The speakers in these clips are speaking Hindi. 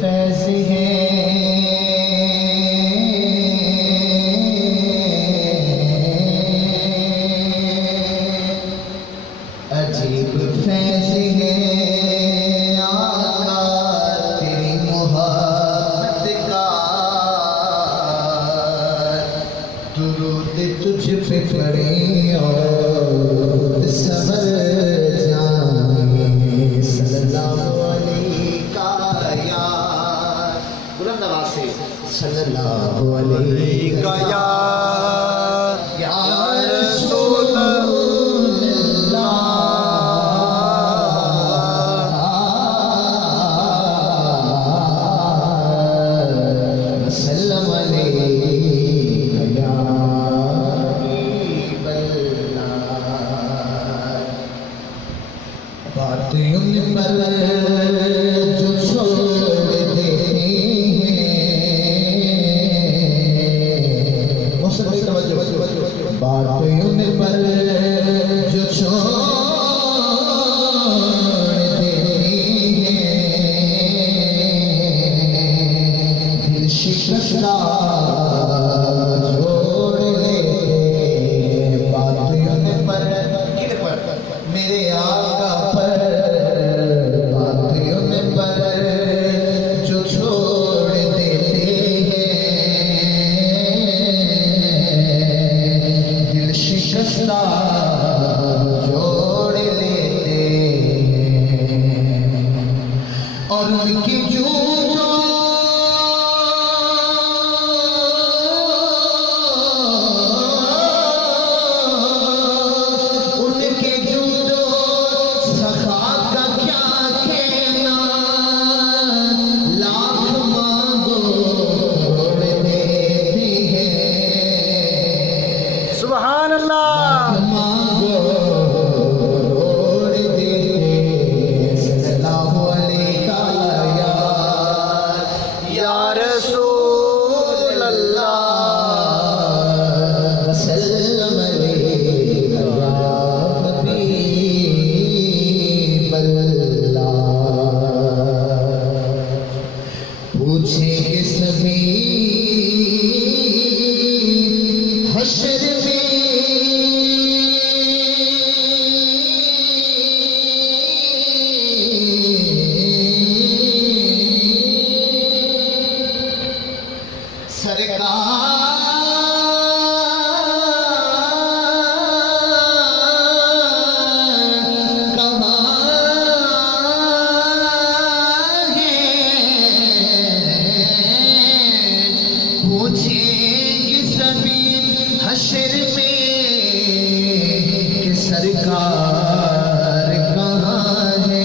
फैज़ है अजीब फैज़ है आका तेरी मोहब्बत का दुरूद तुझ पे पड़े और समझ जाए सल्लल्लाहु अलैका यार बुलंद आवाज़ से सल्लल्लाहु अलैका या रसूल बात यूं पर जो छोड़ देते हैं बात यूं पर जो छोड़ देते हैं दिल शिकस्ता छोड़ देते बात यूं पर मेरे आका पर बातियों पर जो छोड़ देते हैं दिल शिकस्ता जोड़ लेते हैं और उनकी जूतों सुभान अल्लाह सल्लल्लाहु अलैका या रसूल अल्लाह सल्लम अलैका या हबीब अल्लाह पूछेंगे सभी हश्र पूछेंगे सभी हश्र में कि सरकार कहाँ है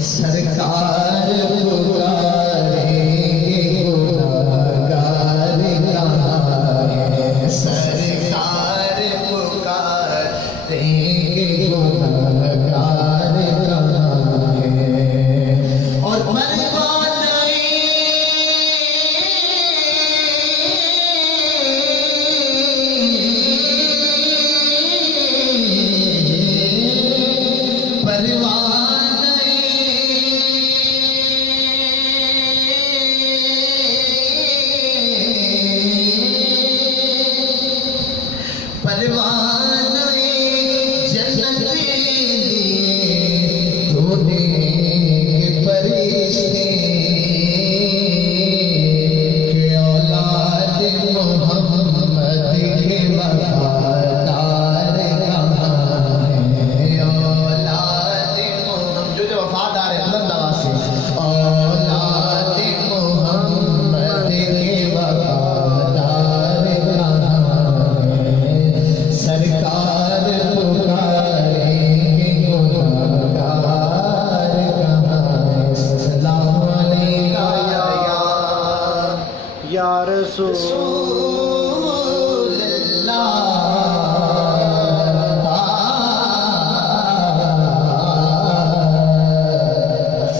सरकार पुकारेंगे गुनाहगार कहाँ है सरकार पुकारेंगे गुनाहगार कहाँ है और परवाने जन्नत दिए तो देंगे फरिश्ते के औलाद मोहम्मद के वफादार कहाँ हैं औलाद मोहम्मद जो वफादार है बुलंद आवाज़ से औलाद मोहम्मद के वफादार सरकार पुकारेंगे गुनाहगार कहाँ सल्लल्लाहु अलैका या रसूल अल्लाह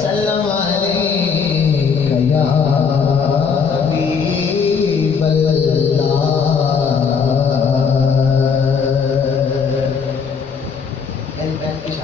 सल्लल्लाहु अलैका या हबीब अल्लाह